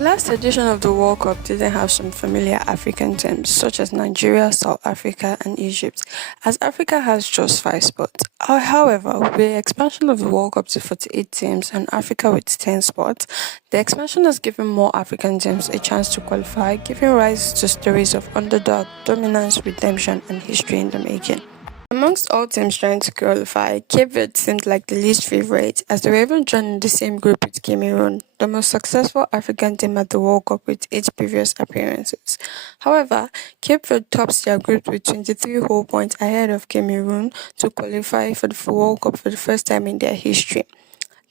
The last edition of the World Cup didn't have some familiar African teams such as Nigeria, South Africa, and Egypt, as Africa has just 5 spots. However, with the expansion of the World Cup to 48 teams and Africa with 10 spots, the expansion has given more African teams a chance to qualify, giving rise to stories of underdog, dominance, redemption, and history in the making. Amongst all teams trying to qualify, Cape Verde seemed like the least favourite, as they were even joined in the same group with Cameroon, the most successful African team at the World Cup with 8 previous appearances. However, Cape Verde tops their group with 23 whole points ahead of Cameroon to qualify for the World Cup for the first time in their history.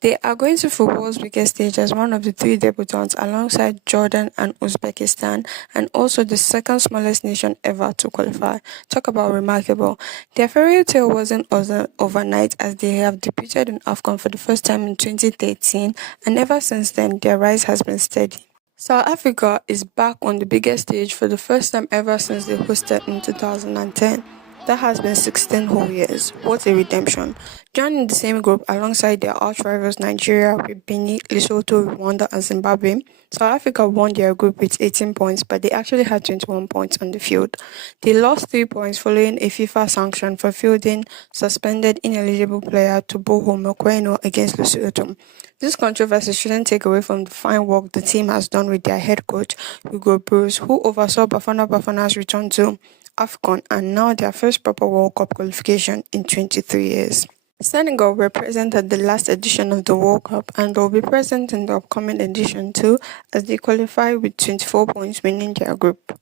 They are going to football's biggest stage as one of the 3 debutants alongside Jordan and Uzbekistan, and also the second smallest nation ever to qualify. Talk about remarkable. Their fairy tale wasn't overnight, as they have debuted in AFCON for the first time in 2013, and ever since then their rise has been steady. South Africa is back on the biggest stage for the first time ever since they hosted in 2010. That has been 16 whole years. What a redemption. Joining the same group alongside their arch rivals Nigeria with Benin, Lesotho, Rwanda, and Zimbabwe, South Africa won their group with 18 points, but they actually had 21 points on the field. They lost 3 points following a FIFA sanction for fielding suspended ineligible player Toboho Mokoeno against Lesotho. This controversy shouldn't take away from the fine work the team has done with their head coach, Hugo Bruce, who oversaw Bafana's return to AFCON and now their first proper World Cup qualification in 23 years. Senegal were present at the last edition of the World Cup and will be present in the upcoming edition too, as they qualify with 24 points, winning their group.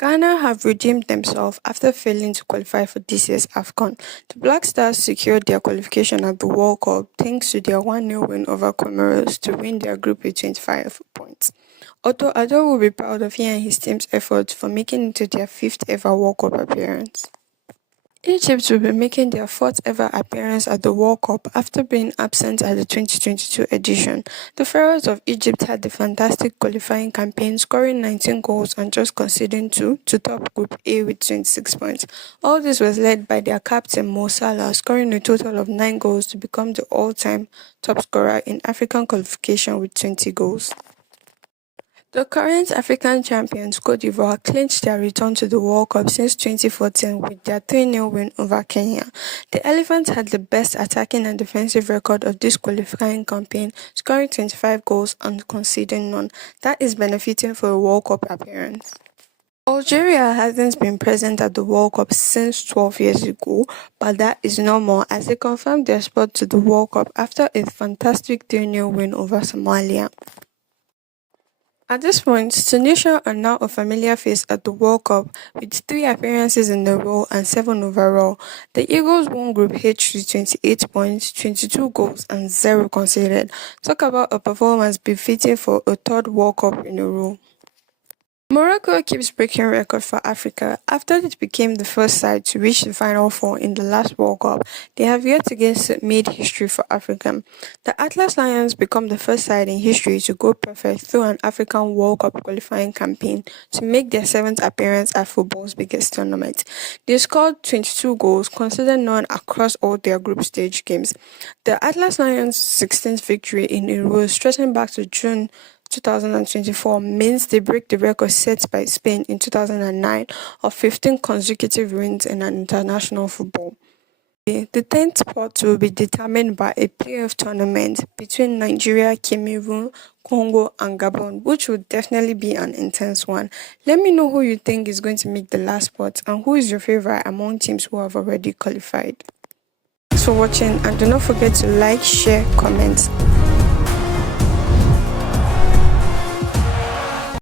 Ghana have redeemed themselves after failing to qualify for this year's AFCON. The Black Stars secured their qualification at the World Cup thanks to their 1-0 win over Comoros to win their group with 25 points. Otto Addo will be proud of he and his team's efforts for making it to their 5th ever World Cup appearance. Egypt will be making their 4th ever appearance at the World Cup after being absent at the 2022 edition. The Pharaohs of Egypt had a fantastic qualifying campaign, scoring 19 goals and just conceding 2 to top Group A with 26 points. All this was led by their captain Mo Salah, scoring a total of 9 goals to become the all-time top scorer in African qualification with 20 goals. The current African champions, Cote d'Ivoire, clinched their return to the World Cup since 2014 with their 3-0 win over Kenya. The Elephants had the best attacking and defensive record of this qualifying campaign, scoring 25 goals and conceding none. That is benefiting for a World Cup appearance. Algeria hasn't been present at the World Cup since 12 years ago, but that is no more, as they confirmed their spot to the World Cup after a fantastic 3-0 win over Somalia. At this point, Tunisia are now a familiar face at the World Cup with 3 appearances in a row and 7 overall. The Eagles won Group H with 28 points, 22 goals and 0 conceded. Talk about a performance befitting for a 3rd World Cup in a row. Morocco keeps breaking records for Africa. After it became the first side to reach the Final Four in the last World Cup, they have yet again made history for Africa. The Atlas Lions become the first side in history to go perfect through an African World Cup qualifying campaign to make their 7th appearance at football's biggest tournament. They scored 22 goals, considered none across all their group stage games. The Atlas Lions' 16th victory in a row, stretching back to June 2024, means they break the record set by Spain in 2009 of 15 consecutive wins in an international football. The 10th spot will be determined by a playoff tournament between Nigeria, Cameroon, Congo and Gabon, which will definitely be an intense one. Let me know who you think is going to make the last spot and who is your favorite among teams who have already qualified. Thanks for watching, and do not forget to like, share, comment.